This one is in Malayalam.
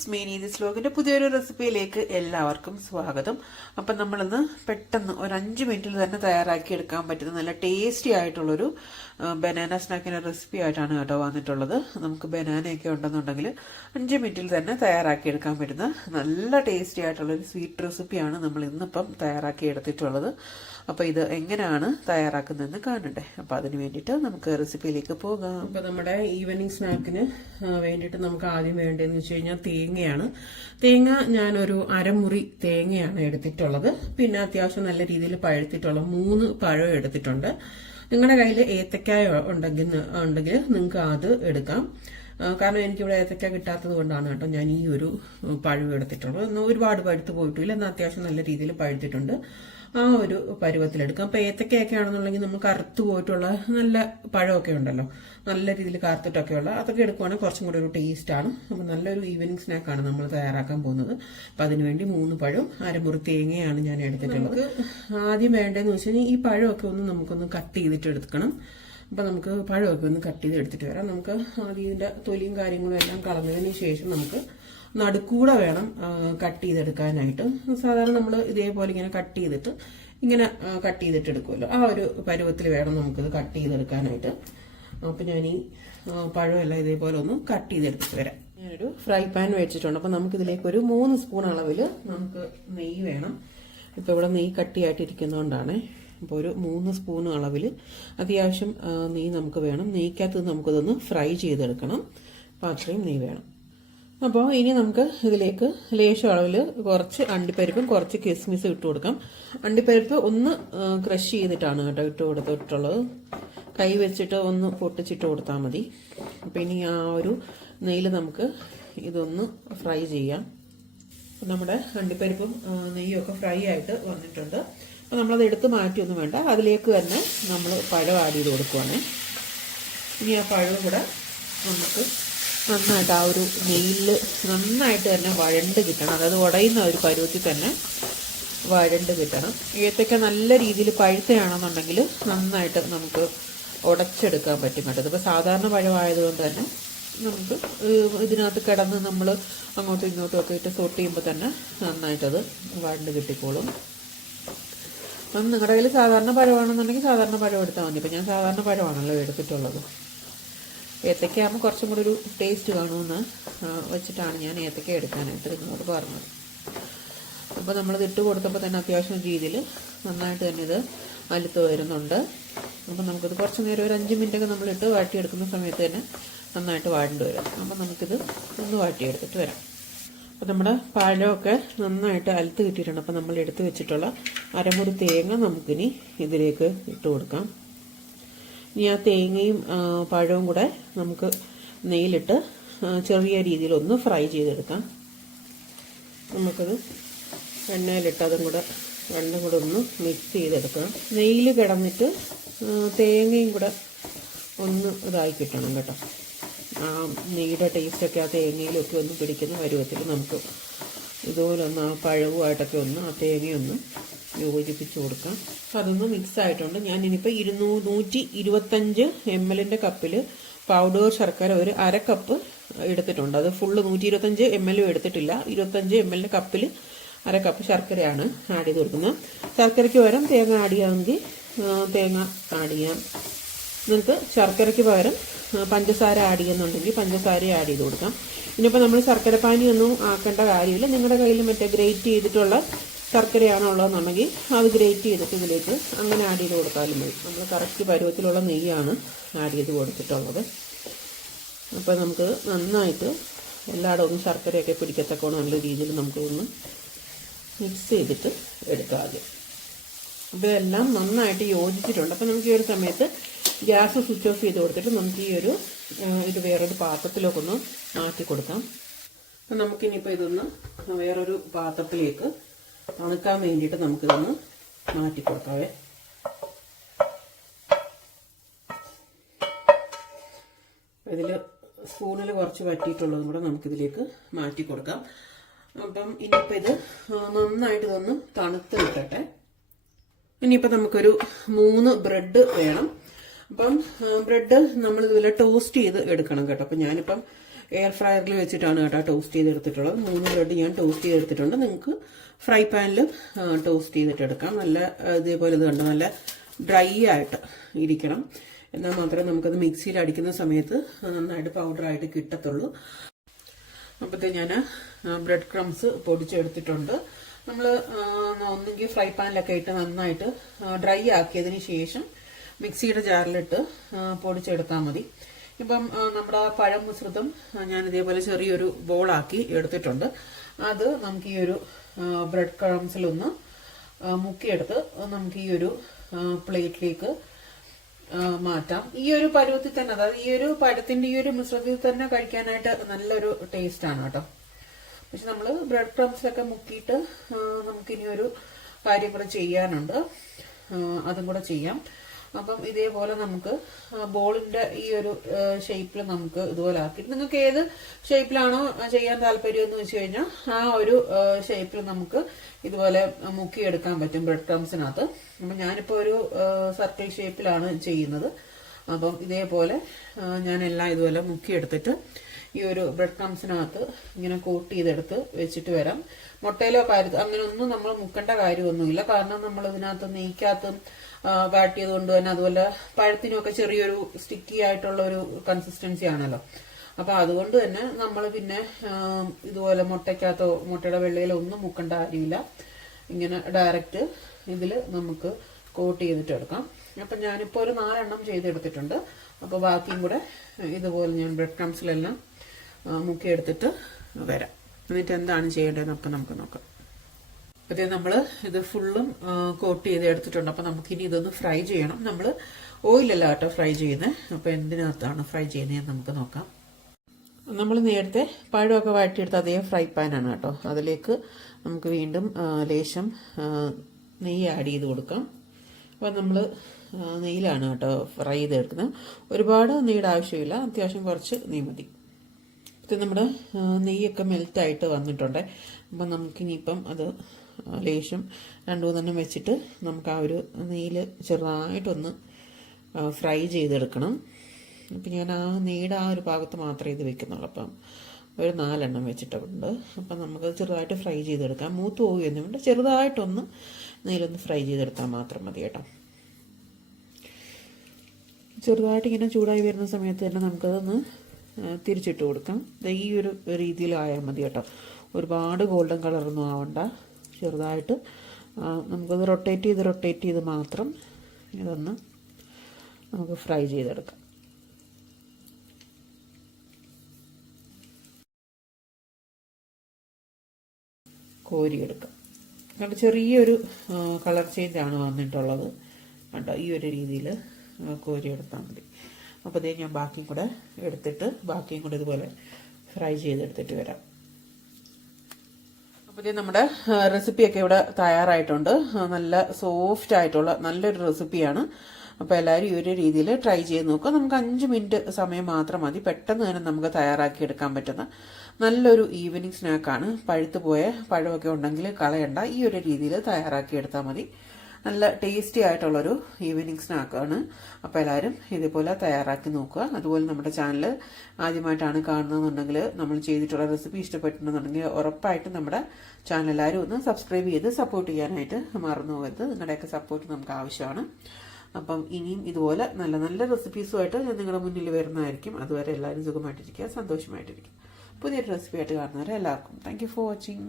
ഇറ്റ്സ് മീ നീതിസ് വ്ലോഗിന്റെ പുതിയൊരു റെസിപ്പിയിലേക്ക് എല്ലാവർക്കും സ്വാഗതം. അപ്പം നമ്മളിന്ന് പെട്ടെന്ന് ഒരു 5 മിനിറ്റിൽ തന്നെ തയ്യാറാക്കി എടുക്കാൻ പറ്റുന്ന നല്ല ടേസ്റ്റി ആയിട്ടുള്ളൊരു ബനാന സ്നാക്കിന്റെ റെസിപ്പി ആയിട്ടാണ് കേട്ടോ വന്നിട്ടുള്ളത്. നമുക്ക് ബനാനയൊക്കെ ഉണ്ടെന്നുണ്ടെങ്കിൽ 5 മിനിറ്റിൽ തന്നെ തയ്യാറാക്കി എടുക്കാൻ പറ്റുന്ന നല്ല ടേസ്റ്റി ആയിട്ടുള്ളൊരു സ്വീറ്റ് റെസിപ്പിയാണ് നമ്മൾ ഇന്നിപ്പം തയ്യാറാക്കി എടുത്തിട്ടുള്ളത്. അപ്പോൾ ഇത് എങ്ങനെയാണ് തയ്യാറാക്കുന്നതെന്ന് കാണണ്ടേ? അപ്പോൾ അതിന് വേണ്ടിയിട്ട് നമുക്ക് റെസിപ്പിയിലേക്ക് പോകാം. അപ്പോൾ നമ്മുടെ ഈവനിങ് സ്നാക്കിന് വേണ്ടിയിട്ട് നമുക്ക് ആദ്യം വേണ്ടതെന്ന് വെച്ച് കഴിഞ്ഞാൽ തേങ്ങയാണ്. തേങ്ങ ഞാനൊരു അരമുറി തേങ്ങയാണ് എടുത്തിട്ടുള്ളത്. പിന്നെ അത്യാവശ്യം നല്ല രീതിയിൽ പഴുത്തിട്ടുള്ള 3 പഴം എടുത്തിട്ടുണ്ട്. നിങ്ങളുടെ കയ്യിൽ ഏത്തക്കായ ഉണ്ടെങ്കിൽ നിങ്ങൾക്ക് അത് എടുക്കാം. കാരണം എനിക്കിവിടെ ഏത്തക്ക കിട്ടാത്തത് കൊണ്ടാണ് കേട്ടോ ഞാൻ ഈ ഒരു പഴം എടുത്തിട്ടുള്ളത്. എന്നാൽ ഒരുപാട് പഴുത്ത് പോയിട്ടില്ല, എന്നാൽ അത്യാവശ്യം നല്ല രീതിയിൽ പഴുത്തിട്ടുണ്ട്. ആ ഒരു പരുവത്തിലെടുക്കാം. അപ്പൊ ഏത്തക്കയൊക്കെ ആണെന്നുണ്ടെങ്കിൽ നമ്മൾ കറുത്തു പോയിട്ടുള്ള നല്ല പഴമൊക്കെ ഉണ്ടല്ലോ, നല്ല രീതിയിൽ കറുത്തിട്ടൊക്കെയുള്ള അതൊക്കെ എടുക്കുവാണെങ്കിൽ കുറച്ചും കൂടി ഒരു ടേസ്റ്റ് ആണ്. അപ്പൊ നല്ലൊരു ഈവനിങ് സ്നാക്കാണ് നമ്മൾ തയ്യാറാക്കാൻ പോകുന്നത്. അപ്പൊ അതിനുവേണ്ടി 3 പഴം അരമുറി തേങ്ങയാണ് ഞാൻ എടുത്തിട്ടുള്ളത്. ആദ്യം വേണ്ടതെന്ന് വെച്ച് കഴിഞ്ഞാൽ ഈ പഴമൊക്കെ നമുക്കൊന്ന് കട്ട് ചെയ്തിട്ട് എടുക്കണം. അപ്പൊ നമുക്ക് പഴമൊക്കെ ഒന്ന് കട്ട് ചെയ്ത് എടുത്തിട്ട് വരാം. നമുക്ക് ആദ്യം ഇതിന്റെ തൊലിയും കാര്യങ്ങളും എല്ലാം കളഞ്ഞതിന് ശേഷം നമുക്ക് നടുക്കൂടെ വേണം കട്ട് ചെയ്തെടുക്കാനായിട്ട്. സാധാരണ നമ്മൾ ഇതേപോലെ ഇങ്ങനെ കട്ട് ചെയ്തിട്ട് എടുക്കുമല്ലോ, ആ ഒരു പരുവത്തിൽ വേണം നമുക്കിത് കട്ട് ചെയ്തെടുക്കാനായിട്ട്. അപ്പൊ ഞാൻ ഈ പഴമെല്ലാം ഇതേപോലെ ഒന്ന് കട്ട് ചെയ്തെടുത്തിട്ട് വരാം. ഞാനൊരു ഫ്രൈ പാൻ വെച്ചിട്ടുണ്ട്. അപ്പൊ നമുക്കിതിലേക്ക് ഒരു 3 സ്പൂൺ അളവിൽ നമുക്ക് നെയ്യ് വേണം. ഇപ്പൊ ഇവിടെ നെയ്യ് കട്ടിയായിട്ടിരിക്കുന്നതുകൊണ്ടാണ്. അപ്പോൾ ഒരു 3 സ്പൂൺ അളവിൽ അത്യാവശ്യം നെയ്യ് നമുക്ക് വേണം. നെയ്ക്കകത്ത് നമുക്കിതൊന്ന് ഫ്രൈ ചെയ്തെടുക്കണം. അപ്പം അത്രയും നെയ്യ് വേണം. അപ്പോൾ ഇനി നമുക്ക് ഇതിലേക്ക് ലേശം അളവിൽ കുറച്ച് അണ്ടിപ്പരിപ്പും കുറച്ച് കിസ്മിസും ഇട്ട് കൊടുക്കാം. അണ്ടിപ്പരിപ്പ് ഒന്ന് ക്രഷ് ചെയ്തിട്ടാണ് കേട്ടോ ഇട്ട് കൊടുത്തിട്ടുള്ളത്. കൈ വെച്ചിട്ട് ഒന്ന് പൊട്ടിച്ചിട്ട് കൊടുത്താൽ മതി. അപ്പം ഇനി ആ ഒരു നെയ്യിൽ നമുക്ക് ഇതൊന്ന് ഫ്രൈ ചെയ്യാം. നമ്മുടെ അണ്ടിപ്പരിപ്പും നെയ്യൊക്കെ ഫ്രൈ ആയിട്ട് വന്നിട്ടുണ്ട്. അപ്പം നമ്മളത് എടുത്ത് മാറ്റിയൊന്നും വേണ്ട, അതിലേക്ക് തന്നെ നമ്മൾ പഴം ആഡ് ചെയ്ത് കൊടുക്കുവാണ്. ഇനി ആ പഴം കൂടെ നമുക്ക് നന്നായിട്ട് ആ ഒരു നെയ്യിൽ നന്നായിട്ട് തന്നെ വഴണ്ട് കിട്ടണം. അതായത് ഉടയുന്ന ഒരു പരുവത്തിൽ തന്നെ വഴണ്ട് കിട്ടണം. ഏത്തക്ക നല്ല രീതിയിൽ പഴുത്തയാണെന്നുണ്ടെങ്കിൽ നന്നായിട്ട് നമുക്ക് ഉടച്ചെടുക്കാൻ പറ്റും കേട്ടോ. ഇതിപ്പോൾ സാധാരണ പഴമായതുകൊണ്ട് തന്നെ നമുക്ക് ഇതിനകത്ത് കിടന്ന് നമ്മൾ അങ്ങോട്ടും ഇങ്ങോട്ടും ഒക്കെ ഇട്ട് സോട്ട് ചെയ്യുമ്പോൾ തന്നെ നന്നായിട്ടത് വഴണ്ട് കിട്ടിക്കോളും. അപ്പം നിങ്ങളുടെ കയ്യിൽ സാധാരണ പഴമാണെന്നുണ്ടെങ്കിൽ സാധാരണ പഴം എടുത്താൽ മതി. ഇപ്പം ഞാൻ സാധാരണ പഴമാണല്ലോ എടുത്തിട്ടുള്ളത്. ഏത്തക്കയാകുമ്പോൾ കുറച്ചും കൂടി ഒരു ടേസ്റ്റ് കാണുമെന്ന് വെച്ചിട്ടാണ് ഞാൻ ഏത്തക്ക എടുക്കാനായിട്ട് നിങ്ങളോട് പറഞ്ഞത്. അപ്പോൾ നമ്മളിത് ഇട്ട് കൊടുത്തപ്പോൾ തന്നെ അത്യാവശ്യം രീതിയിൽ നന്നായിട്ട് തന്നെ ഇത് അലുത്ത് വരുന്നുണ്ട്. അപ്പം നമുക്കിത് കുറച്ച് നേരം ഒരു 5 മിനിറ്റൊക്കെ നമ്മളിട്ട് വാട്ടിയെടുക്കുന്ന സമയത്ത് തന്നെ നന്നായിട്ട് വാഴണ്ട് വരും. അപ്പം നമുക്കിത് ഒന്ന് വാട്ടിയെടുത്തിട്ട് വരാം. അപ്പം നമ്മുടെ പഴമൊക്കെ നന്നായിട്ട് അലുത്ത് കിട്ടിയിട്ടുണ്ട്. അപ്പം നമ്മൾ എടുത്ത് വെച്ചിട്ടുള്ള അരമുറി തേങ്ങ നമുക്കിനി ഇതിലേക്ക് ഇട്ട് കൊടുക്കാം. ഇനി ആ തേങ്ങയും പഴവും കൂടെ നമുക്ക് നെയ്യിലിട്ട് ചെറിയ രീതിയിലൊന്ന് ഫ്രൈ ചെയ്തെടുക്കാം. നമുക്കത് എണ്ണയിലിട്ട് അതും കൂടെ രണ്ടും കൂടെ ഒന്ന് മിക്സ് ചെയ്തെടുക്കാം. നെയ്യിൽ കിടന്നിട്ട് തേങ്ങയും കൂടെ ഒന്ന് ഇതായി കിട്ടണം കേട്ടോ. ആ നെയ്യുടെ ടേസ്റ്റൊക്കെ ആ തേങ്ങയിലൊക്കെ ഒന്ന് പിടിക്കുന്ന പരുവത്തിൽ നമുക്ക് ഇതുപോലെ ഒന്ന് ആ പഴവുമായിട്ടൊക്കെ ഒന്ന് ആ തേങ്ങയൊന്ന് യോജിപ്പിച്ച് കൊടുക്കാം. അപ്പം അതൊന്ന് മിക്സ് ആയിട്ടുണ്ട്. ഞാൻ ഇനിയിപ്പോൾ 125 ml കപ്പിൽ പൗഡർ ശർക്കര ഒരു 1/2 കപ്പ് എടുത്തിട്ടുണ്ട്. അത് ഫുള്ള് 125 ml എടുത്തിട്ടില്ല. 25 ml കപ്പിൽ 1/2 കപ്പ് ശർക്കരയാണ് ആഡ് ചെയ്ത് കൊടുക്കുന്നത്. ശർക്കരയ്ക്ക് പകരം തേങ്ങ ആഡ് ചെയ്യാമെങ്കിൽ തേങ്ങ ആഡ് ചെയ്യാം. നിങ്ങൾക്ക് ശർക്കരയ്ക്ക് പകരം പഞ്ചസാര ആഡ് ചെയ്യുന്നുണ്ടെങ്കിൽ പഞ്ചസാര ആഡ് ചെയ്ത് കൊടുക്കാം. ഇനിയിപ്പോൾ നമ്മൾ ശർക്കര പാനിയൊന്നും ആക്കേണ്ട കാര്യമില്ല. നിങ്ങളുടെ കയ്യിൽ മറ്റേ ഗ്രേറ്റ് ചെയ്തിട്ടുള്ള ശർക്കരയാണോ ഉള്ളതെന്നുണ്ടെങ്കിൽ അത് ഗ്രേറ്റ് ചെയ്തിട്ട് ഇതിലേക്ക് അങ്ങനെ ആഡ് ചെയ്ത് കൊടുത്താലും മതി. നമ്മൾ കറക്റ്റ് പരുവത്തിലുള്ള നെയ്യാണ് ആഡ് ചെയ്ത് കൊടുത്തിട്ടുള്ളത്. അപ്പോൾ നമുക്ക് നന്നായിട്ട് എല്ലായിടവും ഒന്ന് ശർക്കരയൊക്കെ പിടിക്കത്തക്കോണം നല്ല രീതിയിൽ നമുക്കൊന്ന് മിക്സ് ചെയ്തിട്ട് എടുക്കാം ആദ്യം. അപ്പോൾ ഇതെല്ലാം നന്നായിട്ട് യോജിച്ചിട്ടുണ്ട്. അപ്പോൾ നമുക്ക് ഈ ഒരു സമയത്ത് ഗ്യാസ് സ്വിച്ച് ഓഫ് ചെയ്ത് കൊടുത്തിട്ട് നമുക്ക് ഈ ഒരു ഇത് വേറൊരു പാത്രത്തിലേക്ക് ഒന്ന് മാറ്റി കൊടുക്കാം. അപ്പം നമുക്കിനിയിപ്പോൾ ഇതൊന്ന് വേറൊരു പാത്രത്തിലേക്ക് തണുക്കാൻ വേണ്ടിയിട്ട് നമുക്കിതൊന്ന് മാറ്റി കൊടുക്കാവേ. ഇതിൽ സ്പൂണിൽ കുറച്ച് വറ്റിയിട്ടുള്ളതും കൂടെ നമുക്കിതിലേക്ക് മാറ്റി കൊടുക്കാം. അപ്പം ഇനിയിപ്പോൾ ഇത് നന്നായിട്ട് ഇതൊന്ന് തണുത്ത് കിട്ടട്ടെ. ഇനിയിപ്പോൾ നമുക്കൊരു 3 ബ്രെഡ് വേണം. അപ്പം ബ്രെഡ് നമ്മൾ ഇതുപോലെ ടോസ്റ്റ് ചെയ്ത് എടുക്കണം കേട്ടോ. അപ്പം ഞാനിപ്പം എയർ ഫ്രയറിൽ വെച്ചിട്ടാണ് കേട്ടോ ടോസ്റ്റ് ചെയ്തെടുത്തിട്ടുള്ളത്. 3 ബ്രെഡ് ഞാൻ ടോസ്റ്റ് ചെയ്തെടുത്തിട്ടുണ്ട്. നിങ്ങൾക്ക് ഫ്രൈ പാനിൽ ടോസ്റ്റ് ചെയ്തിട്ടെടുക്കാം. നല്ല ഇതേപോലെ ഇത് കണ്ടോ, നല്ല ഡ്രൈ ആയിട്ട് ഇരിക്കണം. എന്നാൽ മാത്രമേ നമുക്കത് മിക്സിയിൽ അടിക്കുന്ന സമയത്ത് നന്നായിട്ട് പൗഡറായിട്ട് കിട്ടത്തുള്ളൂ. അപ്പോഴത്തെ ഞാൻ ബ്രെഡ് ക്രംസ് പൊടിച്ചെടുത്തിട്ടുണ്ട്. നമ്മൾ ഒന്നെങ്കിൽ ഫ്രൈ പാനിലൊക്കെ ഇട്ട് നന്നായിട്ട് ഡ്രൈ ആക്കിയതിന് ശേഷം മിക്സിയുടെ ജാറിലിട്ട് പൊടിച്ചെടുത്താൽ മതി. ഇപ്പം നമ്മുടെ പഴം മിശ്രിതം ഞാൻ ഇതേപോലെ ചെറിയൊരു ബോളാക്കി എടുത്തിട്ടുണ്ട്. അത് നമുക്ക് ഈ ഒരു ബ്രെഡ് ക്രംസിലൊന്ന് മുക്കിയെടുത്ത് നമുക്ക് ഈ ഒരു പ്ലേറ്റിലേക്ക് മാറ്റാം. ഈ ഒരു പരുവത്തിൽ തന്നെ, അതായത് ഈ ഒരു പഴത്തിന്റെ ഈ ഒരു മിശ്രിതത്തിൽ തന്നെ കഴിക്കാനായിട്ട് നല്ലൊരു ടേസ്റ്റ് ആണ് കേട്ടോ. പക്ഷെ നമ്മൾ ബ്രെഡ് ക്രംസിലൊക്കെ മുക്കിയിട്ട് നമുക്കിനി ഒരു കാര്യം കൂടെ ചെയ്യാനുണ്ട്, അതും കൂടെ ചെയ്യാം. അപ്പം ഇതേപോലെ നമുക്ക് ബോളിന്റെ ഈ ഒരു ഷേപ്പിൽ നമുക്ക് ഇതുപോലെ ആക്കി, നിങ്ങൾക്ക് ഏത് ഷേപ്പിലാണോ ചെയ്യാൻ താല്പര്യം എന്ന് വെച്ച് കഴിഞ്ഞാൽ ആ ഒരു ഷേപ്പിൽ നമുക്ക് ഇതുപോലെ മുക്കിയെടുക്കാൻ പറ്റും ബ്രെഡ് ക്രംസിനകത്ത്. അപ്പം ഞാനിപ്പോൾ ഒരു സർക്കിൾ ഷേപ്പിലാണ് ചെയ്യുന്നത്. അപ്പം ഇതേപോലെ ഞാൻ എല്ലാം ഇതുപോലെ മുക്കിയെടുത്തിട്ട് ഈ ഒരു ബ്രെഡ് ക്രംസിനകത്ത് ഇങ്ങനെ കോട്ട് ചെയ്തെടുത്ത് വെച്ചിട്ട് വരാം. മുട്ടയിലോ അങ്ങനെ ഒന്നും നമ്മൾ മുക്കേണ്ട കാര്യമൊന്നുമില്ല. കാരണം നമ്മൾ ഇതിനകത്ത് നെയ്ക്കകത്തും വാട്ടിയത് കൊണ്ട് തന്നെ, അതുപോലെ പഴത്തിനുമൊക്കെ ചെറിയൊരു സ്റ്റിക്കി ആയിട്ടുള്ള ഒരു കൺസിസ്റ്റൻസി ആണല്ലോ. അപ്പൊ അതുകൊണ്ട് തന്നെ നമ്മൾ പിന്നെ ഇതുപോലെ മുട്ടയ്ക്കകത്തോ മുട്ടയുടെ വെള്ളയിലോ ഒന്നും മുക്കേണ്ട കാര്യമില്ല. ഇങ്ങനെ ഡയറക്റ്റ് ഇതിൽ നമുക്ക് കോട്ട് ചെയ്തിട്ട് എടുക്കാം. അപ്പൊ ഞാനിപ്പോൾ ഒരു 4 എണ്ണം ചെയ്തെടുത്തിട്ടുണ്ട്. അപ്പൊ ബാക്കിയും കൂടെ ഇതുപോലെ ഞാൻ ബ്രെഡ് ക്രംസിലെല്ലാം മുക്കിയെടുത്തിട്ട് വരാം. എന്നിട്ട് എന്താണ് ചെയ്യേണ്ടതെന്ന് അപ്പം നമുക്ക് നോക്കാം. അതെ, നമ്മൾ ഇത് ഫുള്ളും കോട്ട് ചെയ്ത് എടുത്തിട്ടുണ്ട്. അപ്പം നമുക്കിനി ഇതൊന്ന് ഫ്രൈ ചെയ്യണം. നമ്മൾ ഓയിലല്ല കേട്ടോ ഫ്രൈ ചെയ്യുന്നത്. അപ്പം എന്തിനകത്താണ് ഫ്രൈ ചെയ്യുന്നതെന്ന് നമുക്ക് നോക്കാം. നമ്മൾ നേരത്തെ പഴമൊക്കെ വാട്ടിയെടുത്ത അതേ ഫ്രൈ പാനാണ് കേട്ടോ. അതിലേക്ക് നമുക്ക് വീണ്ടും ലേശം നെയ്യ് ആഡ് ചെയ്ത് കൊടുക്കാം. അപ്പം നമ്മൾ നെയ്യിലാണ് കേട്ടോ ഫ്രൈ ചെയ്തെടുക്കുന്നത്. ഒരുപാട് നെയ്യുടെ ആവശ്യമില്ല, അത്യാവശ്യം കുറച്ച് നെയ്യ് മതി. ഇത് നമ്മുടെ നെയ്യൊക്കെ മെൽറ്റായിട്ട് വന്നിട്ടുണ്ട്. അപ്പം നമുക്കിനിയിപ്പം അത് ലേശം 2-3 വെച്ചിട്ട് നമുക്ക് ആ ഒരു നെയ്യിൽ ചെറുതായിട്ടൊന്ന് ഫ്രൈ ചെയ്തെടുക്കണം. അപ്പം ഞാൻ ആ നെയ്യുടെ ആ ഒരു ഭാഗത്ത് മാത്രമേ ഇത് വെക്കുന്നുള്ളൂ. അപ്പം ഒരു 4 എണ്ണം വെച്ചിട്ടുണ്ട്. അപ്പം നമുക്ക് ചെറുതായിട്ട് ഫ്രൈ ചെയ്തെടുക്കാം. മൂത്ത് പോകുകയൊന്നും വേണ്ട, ചെറുതായിട്ടൊന്ന് നെയ്യിലൊന്ന് ഫ്രൈ ചെയ്തെടുത്താൽ മാത്രം മതി കേട്ടോ. ചെറുതായിട്ട് ഇങ്ങനെ ചൂടായി വരുന്ന സമയത്ത് തന്നെ നമുക്കതൊന്ന് തിരിച്ചിട്ട് കൊടുക്കാം. ഈ ഒരു രീതിയിലായാൽ മതി കേട്ടോ. ഒരുപാട് ഗോൾഡൻ കളറൊന്നും ആവണ്ട. ചെറുതായിട്ട് നമുക്കത് റൊട്ടേറ്റ് ചെയ്ത് മാത്രം ഇതൊന്ന് നമുക്ക് ഫ്രൈ ചെയ്തെടുക്കാം. കോരിയെടുക്കാം. കാരണം ചെറിയൊരു കളർ ചേഞ്ചാണ് വന്നിട്ടുള്ളത് കേട്ടോ. ഈ ഒരു രീതിയിൽ കോരിയെടുത്താൽ മതി. അപ്പോൾ ഇതേ ഞാൻ ബാക്കിയും കൂടെ എടുത്തിട്ട് ബാക്കിയും കൂടെ ഇതുപോലെ ഫ്രൈ ചെയ്തെടുത്തിട്ട് വരാം. അപ്പോൾ ഇതേ നമ്മുടെ റെസിപ്പിയൊക്കെ ഇവിടെ തയ്യാറായിട്ടുണ്ട്. നല്ല സോഫ്റ്റ് ആയിട്ടുള്ള നല്ലൊരു റെസിപ്പിയാണ്. അപ്പോൾ എല്ലാവരും ഈ ഒരു രീതിയിൽ ട്രൈ ചെയ്ത് നോക്കുക. നമുക്ക് 5 മിനിറ്റ് സമയം മാത്രം മതി. പെട്ടെന്ന് തന്നെ നമുക്ക് തയ്യാറാക്കി എടുക്കാൻ പറ്റുന്ന നല്ലൊരു ഈവനിങ് സ്നാക്കാണ്. പഴുത്തു പോയ പഴമൊക്കെ ഉണ്ടെങ്കിൽ കളയണ്ട, ഈ ഒരു രീതിയിൽ തയ്യാറാക്കി എടുത്താൽ മതി. നല്ല ടേസ്റ്റി ആയിട്ടുള്ളൊരു ഈവനിങ് സ്നാക്കാണ്. അപ്പോൾ എല്ലാവരും ഇതേപോലെ തയ്യാറാക്കി നോക്കുക. അതുപോലെ നമ്മുടെ ചാനൽ ആദ്യമായിട്ടാണ് കാണുന്നതെന്നുണ്ടെങ്കിൽ, നമ്മൾ ചെയ്തിട്ടുള്ള റെസിപ്പി ഇഷ്ടപ്പെട്ടിട്ടുണ്ടെന്നുണ്ടെങ്കിൽ ഉറപ്പായിട്ടും നമ്മുടെ ചാനൽ എല്ലാവരും ഒന്ന് സബ്സ്ക്രൈബ് ചെയ്ത് സപ്പോർട്ട് ചെയ്യാനായിട്ട് മറന്നു പോകരുത്. നിങ്ങളുടെയൊക്കെ സപ്പോർട്ട് നമുക്ക് ആവശ്യമാണ്. അപ്പം ഇനിയും ഇതുപോലെ നല്ല നല്ല റെസിപ്പീസുമായിട്ട് ഞാൻ നിങ്ങളുടെ മുന്നിൽ വരുന്നതായിരിക്കും. അതുവരെ എല്ലാവരും സുഖമായിട്ടിരിക്കുക, സന്തോഷമായിട്ടിരിക്കുക. പുതിയൊരു റെസിപ്പി ആയിട്ട് കാണുന്നവരെ എല്ലാവർക്കും താങ്ക് യു ഫോർ വാച്ചിങ്.